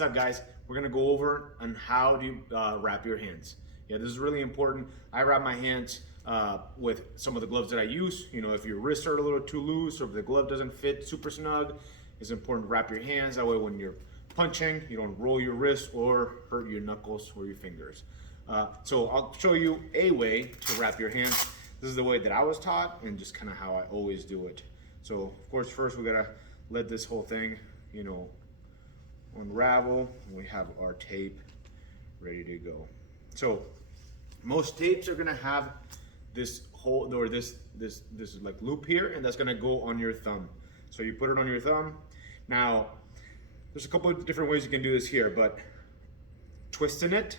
What's up, guys? We're gonna go over on how to wrap your hands. Yeah, this is really important. I wrap my hands with some of the gloves that I use. You know, if your wrists are a little too loose or if the glove doesn't fit super snug, it's important to wrap your hands. That way when you're punching, you don't roll your wrists or hurt your knuckles or your fingers. So I'll show you a way to wrap your hands. This is the way that I was taught and just kind of how I always do it. So of course, first we gotta let this whole thing, you know, unravel. We have our tape ready to go. So most tapes are gonna have this hole or this like loop here, and that's gonna go on your thumb. So you put it on your thumb. Now there's a couple of different ways you can do this here, but twisting it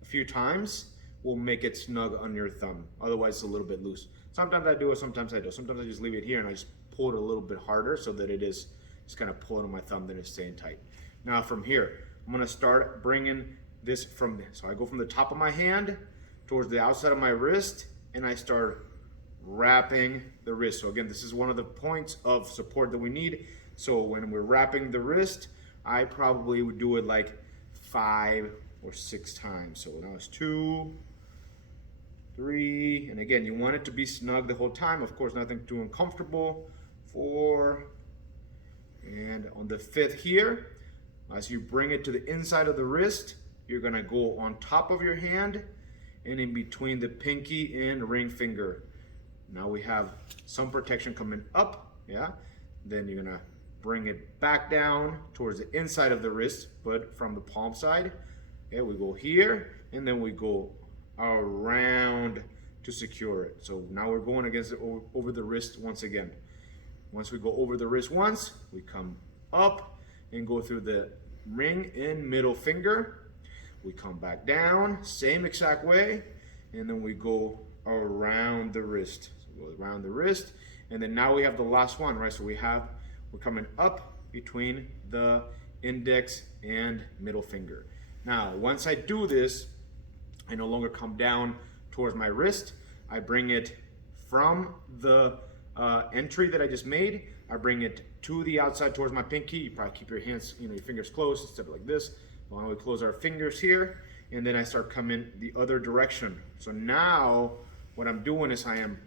a few times will make it snug on your thumb. Otherwise it's a little bit loose. Sometimes I do it, sometimes I don't. Sometimes I just leave it here and I just pull it a little bit harder so that it is just kind of pulling on my thumb, then it's staying tight. Now from here, I'm gonna start bringing this from this. So I go from the top of my hand towards the outside of my wrist, and I start wrapping the wrist. So again, this is one of the points of support that we need. So when we're wrapping the wrist, I probably would do it like 5 or 6 times. So now it's 2, 3, and again, you want it to be snug the whole time. Of course, nothing too uncomfortable. 4, and on the 5th here, as you bring it to the inside of the wrist, you're gonna go on top of your hand and in between the pinky and ring finger. Now we have some protection coming up, yeah? Then you're gonna bring it back down towards the inside of the wrist, but from the palm side. Okay, we go here, and then we go around to secure it. So now we're going against it over the wrist once again. Once we go over the wrist once, we come up and go through the ring and middle finger. We come back down, same exact way, and then we go around the wrist. So we go around the wrist, and then now we have the last one, right? So we're coming up between the index and middle finger. Now, once I do this, I no longer come down towards my wrist. I bring it from the entry that I just made. I bring it to the outside towards my pinky. You probably keep your hands, you know, your fingers closed instead of like this. While we close our fingers here, and then I start coming the other direction. So now what I'm doing is I am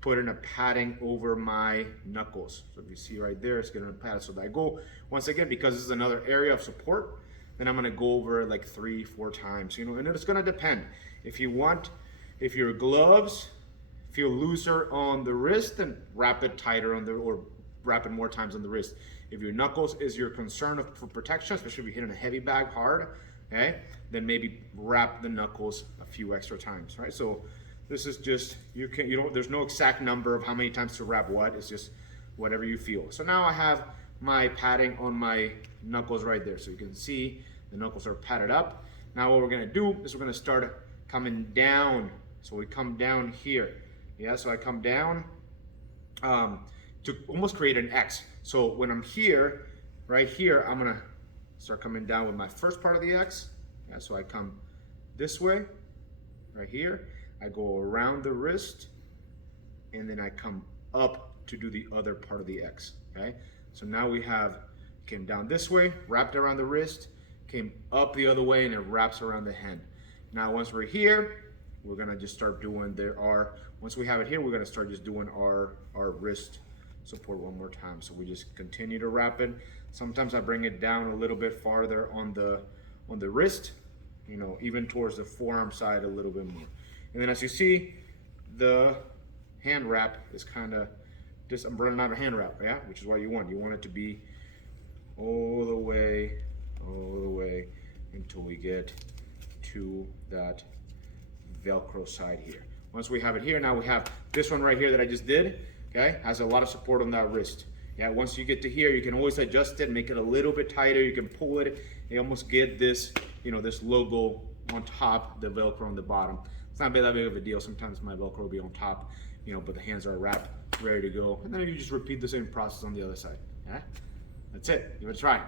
putting a padding over my knuckles. So if you see right there, it's gonna pad. So that I go, once again, because this is another area of support, then I'm gonna go over it like 3, 4 times, you know, and it's gonna depend. If your gloves feel looser on the wrist, then wrap it tighter on or wrap it more times on the wrist. If your knuckles is your concern for protection, especially if you're hitting a heavy bag hard, okay, then maybe wrap the knuckles a few extra times, right? So this is just, there's no exact number of how many times to wrap what, it's just whatever you feel. So now I have my padding on my knuckles right there. So you can see the knuckles are padded up. Now what we're gonna do is we're gonna start coming down. So we come down here. Yeah, so I come down to almost create an X. So when I'm here, right here, I'm gonna start coming down with my first part of the X. Yeah, so I come this way, right here. I go around the wrist, and then I come up to do the other part of the X, okay? So now we came down this way, wrapped around the wrist, came up the other way, and it wraps around the hand. Now once we're here, we're gonna just start doing once we have it here, we're gonna start just doing our wrist support one more time. So we just continue to wrap it. Sometimes I bring it down a little bit farther on the wrist, you know, even towards the forearm side a little bit more. And then as you see, the hand wrap is kind of just, I'm running out of hand wrap, yeah, which is what you want. You want it to be all the way until we get to that Velcro side here. Once we have it here, now we have this one right here that I just did, okay? Has a lot of support on that wrist. Yeah, once you get to here, you can always adjust it, make it a little bit tighter. You can pull it, you almost get this, you know, this logo on top, the Velcro on the bottom. It's not that big of a deal. Sometimes my Velcro will be on top, you know, but the hands are wrapped, ready to go. And then you just repeat the same process on the other side, yeah? That's it, give it a try.